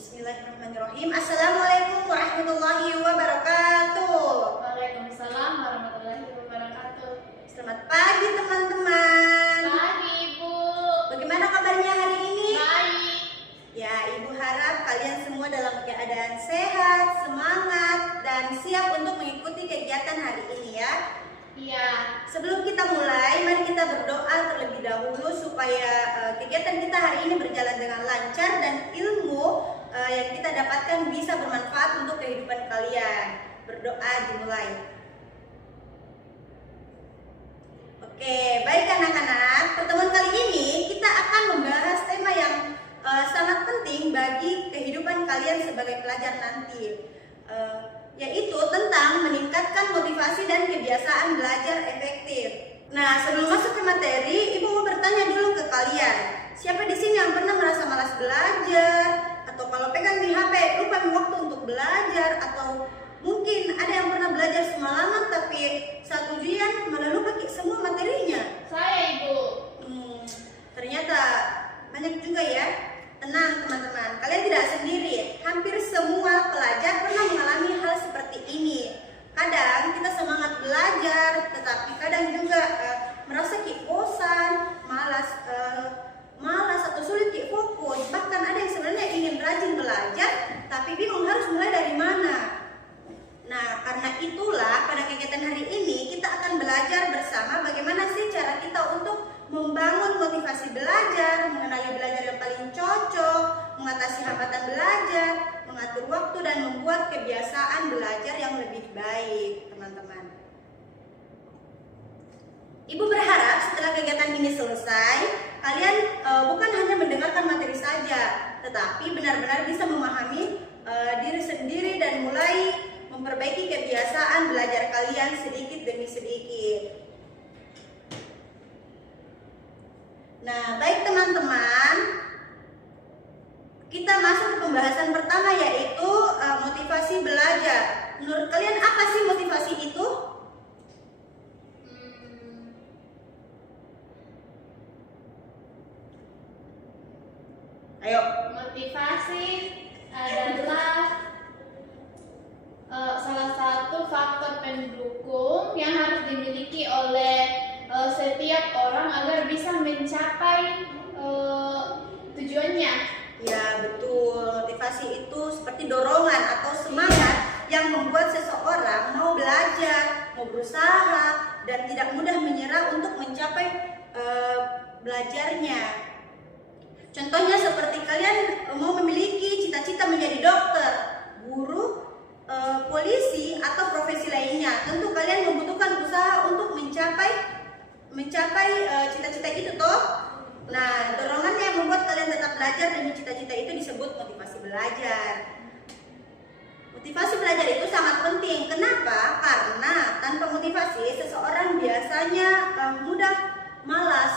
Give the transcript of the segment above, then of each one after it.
Bismillahirrahmanirrahim. Assalamualaikum warahmatullahi wabarakatuh. Waalaikumsalam warahmatullahi wabarakatuh. Selamat pagi teman-teman. Pagi Ibu. Bagaimana kabarnya hari ini? Baik. Ya, Ibu harap kalian semua dalam keadaan sehat, semangat, dan siap untuk mengikuti kegiatan hari ini ya. Iya. Sebelum kita mulai, mari kita berdoa terlebih dahulu supaya kegiatan kita hari ini berjalan dengan lancar dan ilmu yang kita dapatkan bisa bermanfaat untuk kehidupan kalian. Berdoa dimulai. Oke, baik anak-anak. Pertemuan kali ini kita akan membahas tema yang sangat penting bagi kehidupan kalian sebagai pelajar nanti. Yaitu tentang meningkatkan motivasi dan kebiasaan belajar efektif. Nah, sebelum masuk ke materi, Ibu mau bertanya dulu ke kalian. Siapa di sini yang pernah merasa malas belajar? Atau kalau pegang di HP lupa waktu untuk belajar? Atau mungkin ada yang pernah belajar semalaman tapi saat ujian malah lupa semua materinya? Saya Ibu. Ternyata banyak juga ya. Tenang teman-teman, kalian tidak sendiri. Hampir semua pelajar pernah mengalami hal seperti ini. Kadang kita semangat belajar, tetapi kadang juga merasa bosan, malas atau sulit fokus. Bahkan ada yang sebenarnya ingin rajin belajar, tapi bingung harus mulai dari mana. Nah, karena itulah pada kegiatan hari ini kita akan belajar bersama bagaimana sih cara kita untuk membangun motivasi belajar, mengenali belajar yang paling cocok, mengatasi hambatan belajar, mengatur waktu dan membuat kebiasaan belajar yang lebih baik, teman-teman. Ibu berharap setelah kegiatan ini selesai, kalian bukan hanya mendengarkan materi saja, tetapi benar-benar bisa memahami diri sendiri dan mulai memperbaiki kebiasaan belajar kalian sedikit demi sedikit. Nah, baik teman-teman, kita masuk ke pembahasan pertama yaitu motivasi belajar. Menurut kalian apa sih motivasi itu? Ayo. Motivasi adalah salah satu faktor pendukung yang harus dimiliki oleh setiap orang agar bisa mencapai tujuannya. Ya, betul. Motivasi itu seperti dorongan atau semangat yang membuat seseorang mau belajar, mau berusaha, dan tidak mudah menyerah untuk mencapai belajarnya. Contohnya seperti kalian mau memiliki cita-cita menjadi dokter, guru, polisi, atau profesi lainnya. Tentu kalian membutuhkan usaha untuk mencapai cita-cita itu toh. Nah, dorongannya yang membuat kalian tetap belajar demi cita-cita itu disebut motivasi belajar. Motivasi belajar itu sangat penting. Kenapa? Karena tanpa motivasi seseorang biasanya mudah malas,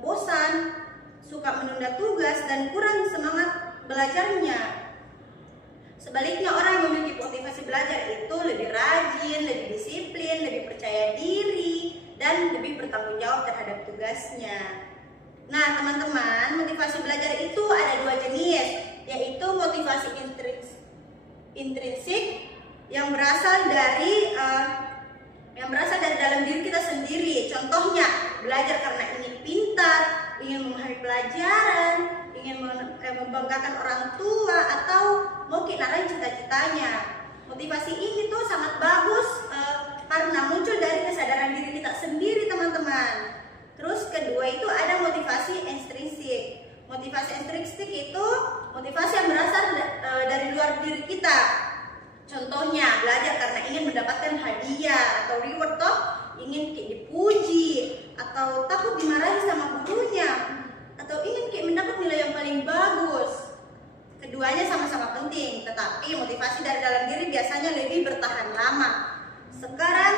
bosan, suka menunda tugas dan kurang semangat belajarnya. Sebaliknya, orang yang memiliki motivasi belajar itu lebih rajin, lebih disiplin, lebih percaya diri, dan lebih bertanggung jawab terhadap tugasnya. Nah, teman-teman, motivasi belajar itu ada dua jenis, yaitu motivasi intrinsik yang berasal dari dalam diri kita sendiri. Contohnya, belajar karena ingin pintar, ingin memahami pelajaran, ingin membanggakan orang tua, atau mungkin arah cita-citanya. Motivasi ini tuh sangat bagus karena muncul dari kesadaran diri kita sendiri, teman-teman. Terus kedua itu ada motivasi ekstrinsik. Motivasi ekstrinsik itu motivasi yang berasal dari luar diri kita. Contohnya, belajar karena ingin mendapatkan hadiah atau reward toh, ingin dipuji, atau takut dimarahi sama gurunya, atau ingin mendapat nilai yang paling bagus. Keduanya sama-sama penting, tetapi motivasi dari dalam diri biasanya lebih bertahan lama. Sekarang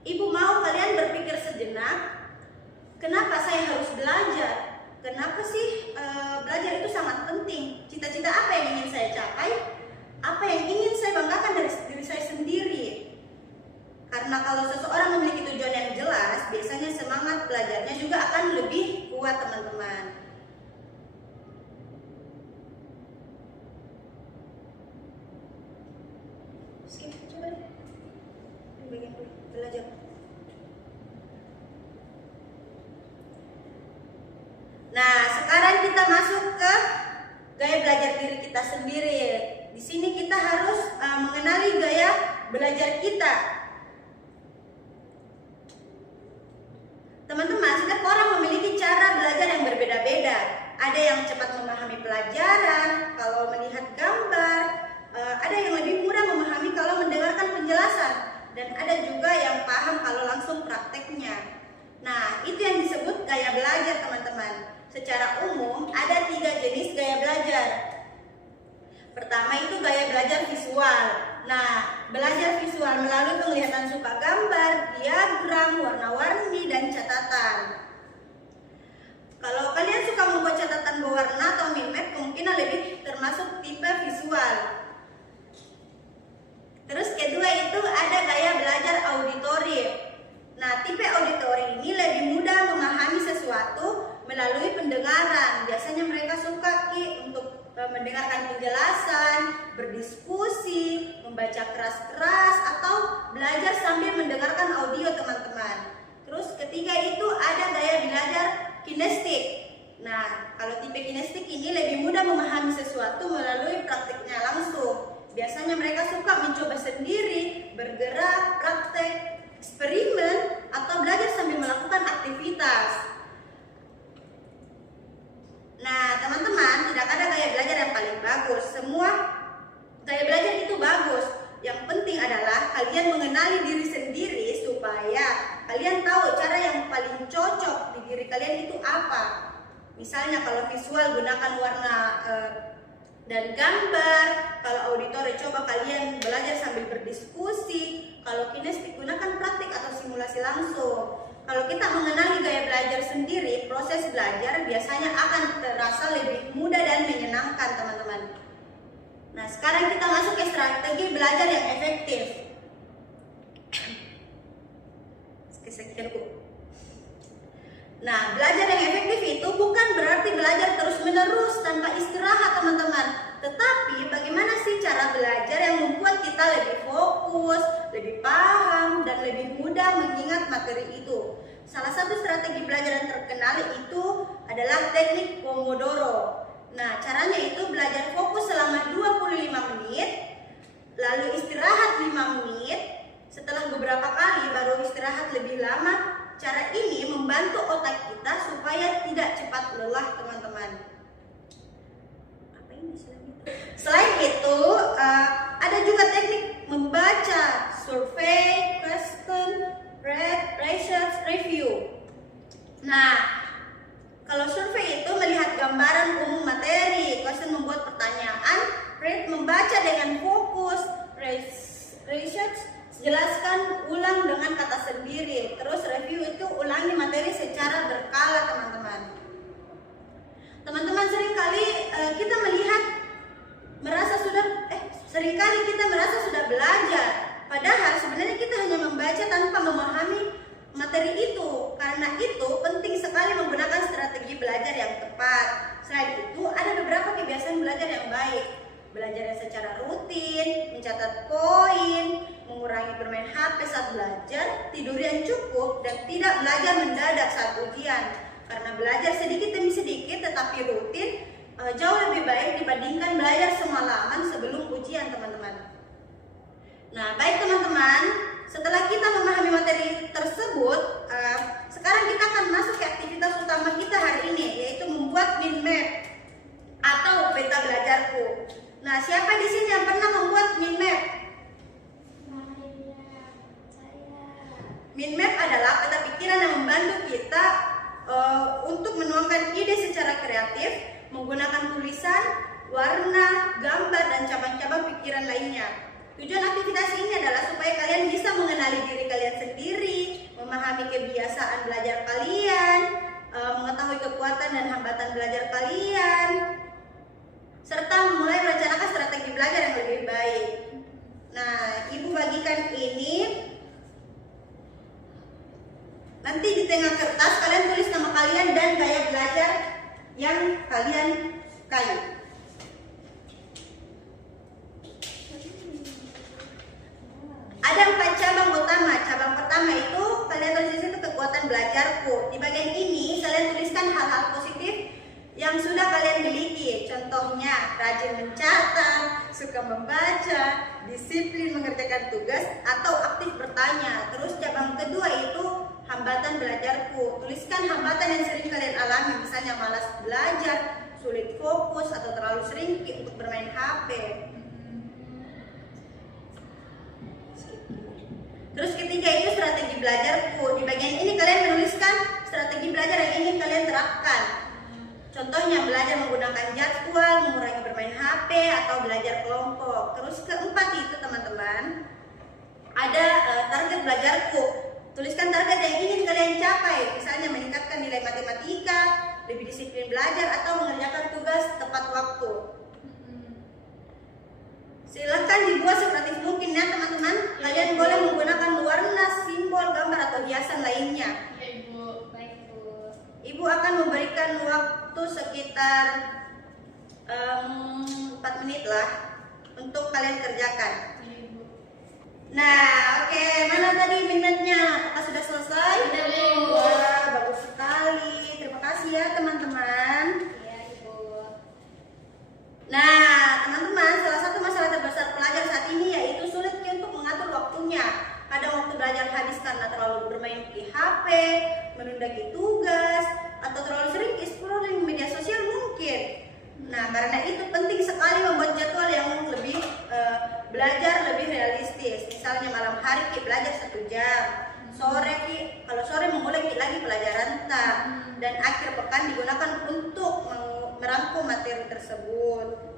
Ibu mau kalian berpikir sejenak, kenapa saya harus belajar? Kenapa sih belajar itu sangat penting? Cita-cita apa yang ingin saya capai? Apa yang ingin saya banggakan dari diri saya sendiri? Karena kalau seseorang memiliki tujuan yang jelas, biasanya semangat belajarnya juga akan lebih kuat, teman-teman. Skip, coba deh. Bagian dulu, belajar. Nah, sekarang kita masuk ke gaya belajar diri kita sendiri. Di sini kita harus mengenali gaya belajar kita. Teman-teman, setiap orang memiliki cara belajar yang berbeda-beda. Ada yang cepat memahami pelajaran kalau melihat gambar, ada yang lebih mudah memahami kalau mendengarkan penjelasan, dan ada juga yang paham kalau langsung prakteknya. Nah, itu yang disebut gaya belajar, teman-teman. Secara umum, ada 3 jenis gaya belajar. Pertama itu gaya belajar visual. Nah, belajar visual melalui penglihatan suka gambar, diagram, warna-warni, dan catatan. Kalau kalian suka membuat catatan berwarna atau mind map, kemungkinan lebih termasuk tipe visual. Terus kedua itu ada gaya belajar auditori. Nah, tipe auditori ini lebih mudah memahami sesuatu melalui pendengaran. Biasanya mereka suka untuk mendengarkan penjelasan, berdiskusi, membaca keras-keras, atau belajar sambil mendengarkan audio, teman-teman. Terus ketiga itu ada gaya belajar kinestik. Nah, kalau tipe kinestik ini lebih mudah memahami sesuatu melalui praktiknya langsung. Biasanya mereka suka mencoba sendiri, bergerak, praktek, eksperimen, atau belajar sambil melakukan aktivitas. Nah, teman-teman, tidak ada gaya belajar yang paling bagus. Semua gaya belajar itu bagus. Yang penting adalah kalian mengenali diri sendiri supaya kalian tahu cara yang paling cocok di diri kalian itu apa. Misalnya kalau visual gunakan warna dan gambar. Kalau auditori coba kalian belajar sambil berdiskusi. Kalau kinestik gunakan praktik atau simulasi langsung. Kalau kita mengenali gaya belajar sendiri, proses belajar biasanya akan terasa lebih mudah dan menyenangkan, teman-teman. Nah, sekarang kita masuk ke strategi belajar yang efektif. Nah, belajar yang efektif itu bukan berarti belajar terus-menerus tanpa istirahat, teman-teman. Tetapi bagaimana sih cara belajar yang membuat kita lebih fokus, lebih paham, dan lebih mudah mengingat materi itu. Salah satu strategi belajar yang terkenal itu adalah teknik Pomodoro. Nah, caranya itu belajar fokus selama 25 menit, lalu istirahat 5 menit, setelah beberapa kali baru istirahat lebih lama. Cara ini membantu otak kita supaya tidak cepat lelah, teman-teman. Apa ini selain itu, ada juga teknik membaca, survei, question, research, review. Nah, kalau survei itu melihat gambaran umum materi, question membuat pertanyaan, read membaca dengan fokus, research jelaskan ulang dengan kata sendiri, terus review itu ulangi materi secara berkala, teman-teman. Teman-teman, seringkali kita merasa sudah belajar, padahal sebenarnya kita hanya membaca tanpa memahami materi itu. Karena itu penting sekali menggunakan strategi belajar yang tepat. Selain itu, ada beberapa kebiasaan belajar yang baik. Belajar secara rutin, mencatat poin, mengurangi bermain HP saat belajar, tidur yang cukup, dan tidak belajar mendadak saat ujian. Karena belajar sedikit demi sedikit tetapi rutin jauh lebih baik dibandingkan belajar semalaman sebelum ujian, teman-teman. Nah, baik teman-teman, setelah kita memahami materi tersebut, sekarang kita akan masuk ke aktivitas utama kita hari ini, yaitu membuat mind map atau peta belajarku. Nah, siapa di sini yang pernah membuat mind map? Mind map adalah peta pikiran yang membantu kita untuk menuangkan ide secara kreatif, menggunakan tulisan, warna, gambar, dan cabang-cabang pikiran lainnya. Tujuan aktivitas ini adalah supaya kalian bisa mengenali diri kalian sendiri, memahami kebiasaan belajar kalian, mengetahui kekuatan dan hambatan belajar kalian, serta mulai merencanakan strategi belajar yang lebih baik. Nah, Ibu bagikan ini. Nanti di tengah kertas kalian tulis nama kalian dan gaya belajar yang kalian sukai. belajarku. Di bagian ini kalian tuliskan hal-hal positif yang sudah kalian miliki. Contohnya rajin mencatat, suka membaca, disiplin mengerjakan tugas, atau aktif bertanya. Terus cabang kedua itu hambatan belajarku. Tuliskan hambatan yang sering kalian alami, misalnya malas belajar, sulit fokus, atau terlalu sering untuk bermain HP. Terus ketiga itu strategi belajarku. Di bagian ini kalian menuliskan strategi belajar yang ingin kalian terapkan. Contohnya belajar menggunakan jadwal, mengurangi bermain HP, atau belajar kelompok. Terus keempat itu teman-teman, ada target belajarku. Tuliskan target yang ingin kalian capai, misalnya meningkatkan nilai matematika, lebih disiplin belajar, atau mengerjakan tugas tepat waktu. Silahkan dibuat sekreatif mungkin ya teman-teman. Kalian boleh menggunakan warna, simbol, gambar, atau hiasan lainnya. Ya Ibu. Baik Bu. Ibu akan memberikan waktu sekitar 4 menit lah untuk kalian kerjakan. Ya Ibu. Nah, oke, mana tadi minutnya? Apakah sudah selesai? Sudah, Ibu. Wah, bagus sekali. Terima kasih ya teman-teman. Ya Ibu. Nah, teman-teman, salah satu masalah terbesar pelajar saat ini yaitu sulit untuk mengatur waktunya. Kadang waktu belajar habis karena terlalu bermain di HP, menunda tugas, atau terlalu sering scrolling media sosial mungkin. Nah, karena itu penting sekali membuat jadwal yang lebih belajar lebih realistis. Misalnya malam hari kita belajar 1 jam, sore kalau sore memulai lagi pelajaran dan akhir pekan digunakan untuk merangkum materi tersebut.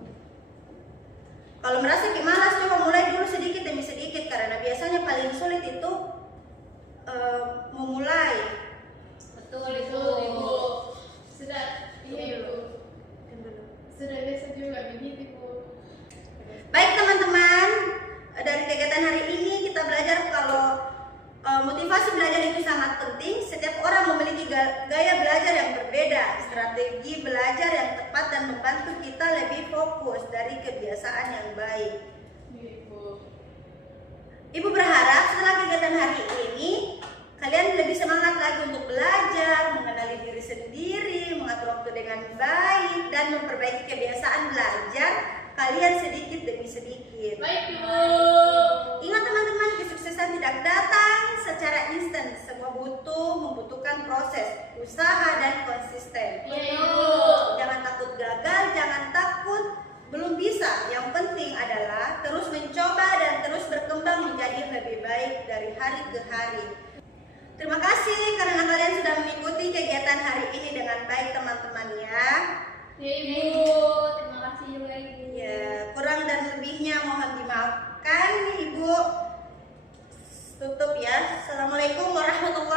Kalau merasa malas, coba mulai dulu sedikit demi sedikit karena biasanya paling sulit itu memulai. Betul Ibu. Sudah, iya Ibu. Sudah biasa juga begitu Bu. Baik teman-teman, dari kegiatan hari ini kita belajar kalau motivasi belajar itu sangat penting. Setiap orang memiliki gaya belajar yang berbeda, strategi belajar yang tepat dan membantu kita lebih fokus dari kebiasaan yang baik. Ibu berharap setelah kegiatan hari ini kalian lebih semangat lagi untuk belajar, mengenali diri sendiri, mengatur waktu dengan baik, dan memperbaiki kebiasaan belajar kalian sedikit demi sedikit. Baik Ibu. Ingat teman-teman, kesuksesan tidak datang secara instan. Semua membutuhkan proses, usaha, dan konsisten. Iya Ibu. Jangan takut gagal, jangan takut belum bisa. Yang penting adalah terus mencoba dan terus berkembang menjadi lebih baik dari hari ke hari. Terima kasih karena kalian sudah mengikuti kegiatan hari ini dengan baik teman-teman ya. Ya Ibu. Terima kasih juga Ibu. Ya, kurang dan lebihnya mohon dimaafkan Ibu. Tutup ya. Assalamualaikum warahmatullahi